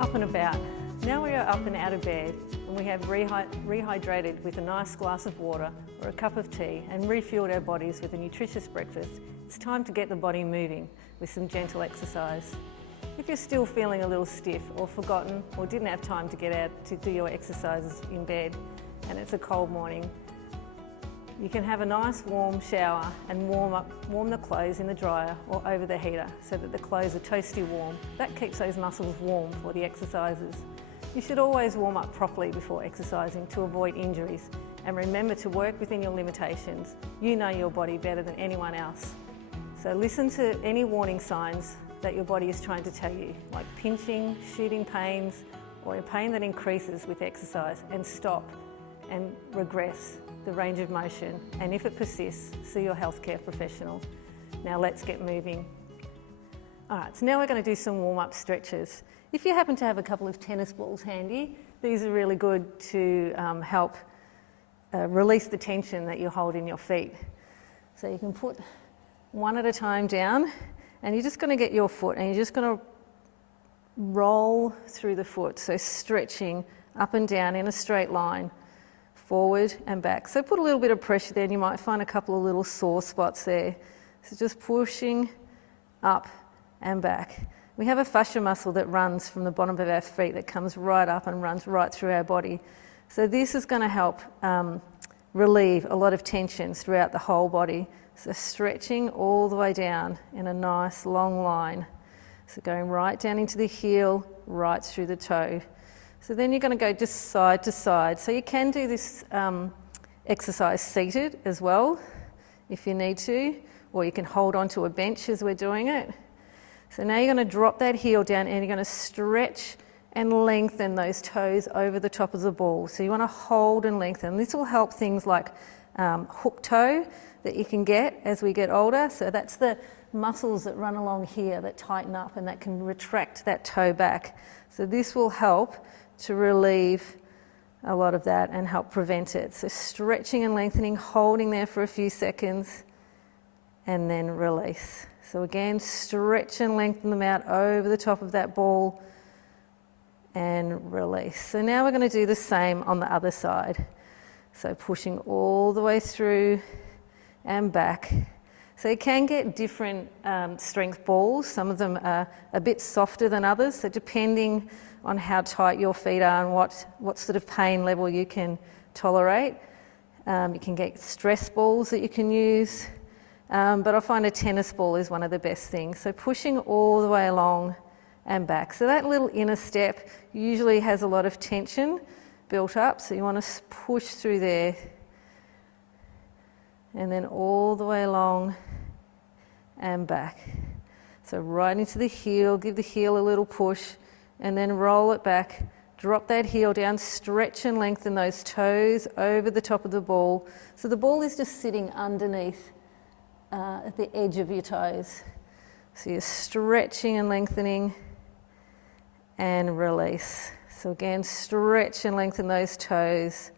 Up and about. Now we are up and out of bed and we have rehydrated with a nice glass of water or a cup of tea and refueled our bodies with a nutritious breakfast. It's time to get the body moving with some gentle exercise. If you're still feeling a little stiff or forgotten or didn't have time to get out to do your exercises in bed and it's a cold morning, you can have a nice warm shower and warm the clothes in the dryer or over the heater so that the clothes are toasty warm. That keeps those muscles warm for the exercises. You should always warm up properly before exercising to avoid injuries, and remember to work within your limitations. You know your body better than anyone else. So listen to any warning signs that your body is trying to tell you, like pinching, shooting pains, or a pain that increases with exercise, and stop and regress the range of motion, and if it persists, see your healthcare professional. Now let's get moving. Alright, so now we're going to do some warm-up stretches. If you happen to have a couple of tennis balls handy, these are really good to help release the tension that you hold in your feet. So you can put one at a time down, and you're just going to get your foot and you're just going to roll through the foot, so stretching up and down in a straight line, forward and back. So put a little bit of pressure there and you might find a couple of little sore spots there. So just pushing up and back. We have a fascia muscle that runs from the bottom of our feet that comes right up and runs right through our body. So this is going to help relieve a lot of tension throughout the whole body. So stretching all the way down in a nice long line. So going right down into the heel, right through the toe. So then you're going to go just side to side. So you can do this exercise seated as well, if you need to, or you can hold onto a bench as we're doing it. So now you're going to drop that heel down and you're going to stretch and lengthen those toes over the top of the ball. So you want to hold and lengthen. This will help things like hook toe that you can get as we get older. So that's the muscles that run along here that tighten up and that can retract that toe back. So this will help to relieve a lot of that and help prevent it. So stretching and lengthening, holding there for a few seconds, and then release. So again, stretch and lengthen them out over the top of that ball and release. So now we're going to do the same on the other side. So pushing all the way through and back. So you can get different strength balls. Some of them are a bit softer than others, so depending on how tight your feet are and what sort of pain level you can tolerate. You can get stress balls that you can use, but I find a tennis ball is one of the best things. So pushing all the way along and back. So that little inner step usually has a lot of tension built up, so you want to push through there and then all the way along and back. So right into the heel, give the heel a little push, and then roll it back, drop that heel down, stretch and lengthen those toes over the top of the ball. So the ball is just sitting underneath at the edge of your toes. So you're stretching and lengthening and release. So again, stretch and lengthen those toes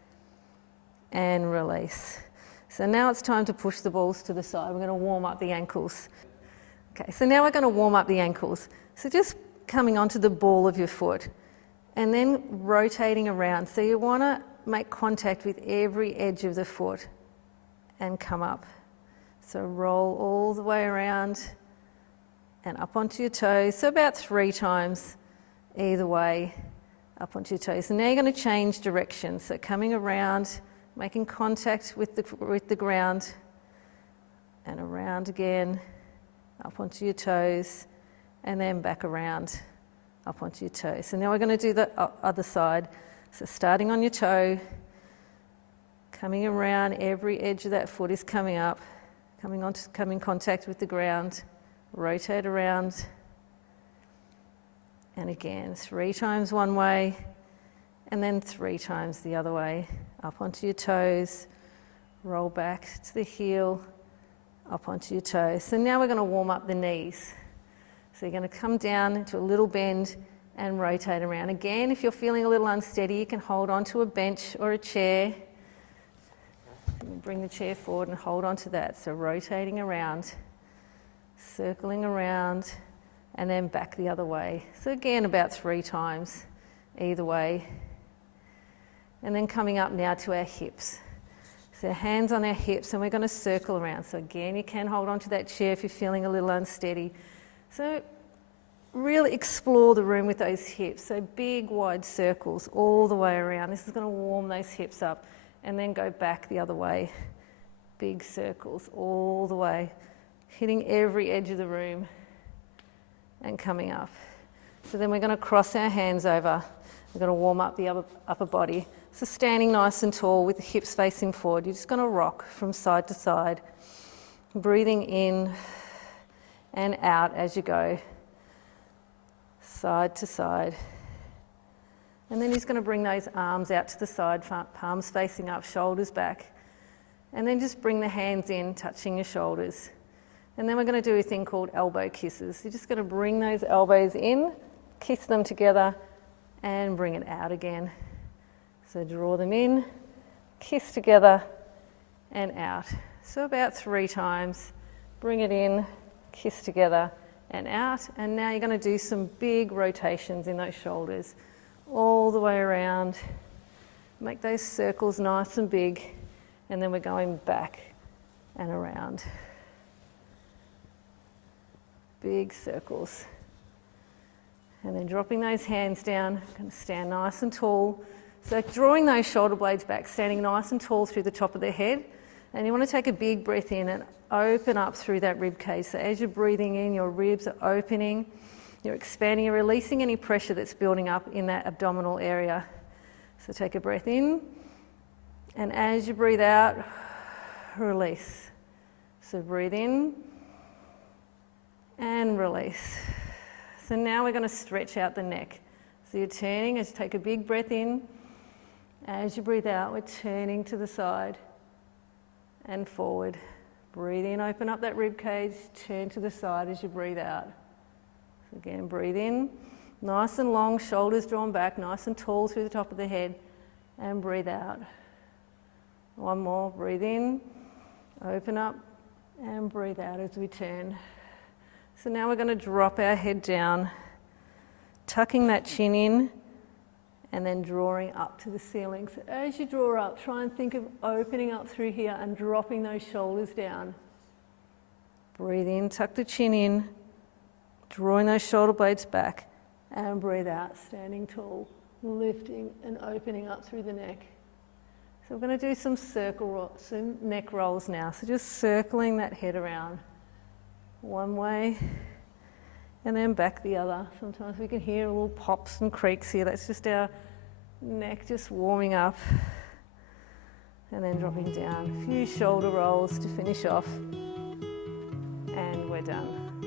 and release. So now it's time to push the balls to the side. We're going to warm up the ankles. Okay, so now we're going to warm up the ankles. So just coming onto the ball of your foot and then rotating around. So you want to make contact with every edge of the foot and come up. So roll all the way around and up onto your toes. So about 3 times either way up onto your toes. And now you're going to change direction. So coming around, making contact with the ground and around again, up onto your toes, and then back around, up onto your toes. So now we're going to do the other side. So starting on your toe, coming around, every edge of that foot is coming up, coming in contact with the ground, rotate around, and again, 3 times one way, and then 3 times the other way, up onto your toes, roll back to the heel, up onto your toes. So now we're going to warm up the knees. So you're going to come down into a little bend and rotate around. Again, if you're feeling a little unsteady, you can hold onto a bench or a chair. Bring the chair forward and hold onto that. So rotating around, circling around, and then back the other way. So again, about 3 times either way. And then coming up now to our hips. So hands on our hips, and we're going to circle around. So again, you can hold on to that chair if you're feeling a little unsteady. So really explore the room with those hips. So big wide circles all the way around. This is going to warm those hips up, and then go back the other way. Big circles all the way, hitting every edge of the room and coming up. So then we're going to cross our hands over. We're going to warm up the upper body. So standing nice and tall with the hips facing forward, you're just going to rock from side to side, breathing in and out as you go, side to side. And then you're just going to bring those arms out to the side, palms facing up, shoulders back. And then just bring the hands in, touching your shoulders. And then we're going to do a thing called elbow kisses. You're just going to bring those elbows in, kiss them together, and bring it out again. So draw them in, kiss together, and out. So about 3 times. Bring it in, kiss together, and out. And now you're going to do some big rotations in those shoulders, all the way around. Make those circles nice and big. And then we're going back and around. Big circles. And then dropping those hands down, going to stand nice and tall. So drawing those shoulder blades back, standing nice and tall through the top of the head. And you want to take a big breath in and open up through that rib cage. So as you're breathing in, your ribs are opening, you're expanding, you're releasing any pressure that's building up in that abdominal area. So take a breath in. And as you breathe out, release. So breathe in and release. So now we're going to stretch out the neck. So you're turning as you take a big breath in. As you breathe out, we're turning to the side and forward. Breathe in, open up that rib cage, turn to the side as you breathe out. So again, breathe in, nice and long, shoulders drawn back, nice and tall through the top of the head, and breathe out. One more, breathe in, open up, and breathe out as we turn. So now we're going to drop our head down, tucking that chin in, and then drawing up to the ceiling. So as you draw up, try and think of opening up through here and dropping those shoulders down. Breathe in, tuck the chin in, drawing those shoulder blades back, and breathe out, standing tall, lifting and opening up through the neck. So we're going to do some some neck rolls now. So just circling that head around one way and then back the other. Sometimes we can hear little pops and creaks here. That's just our neck just warming up. And then dropping down. A few shoulder rolls to finish off. And we're done.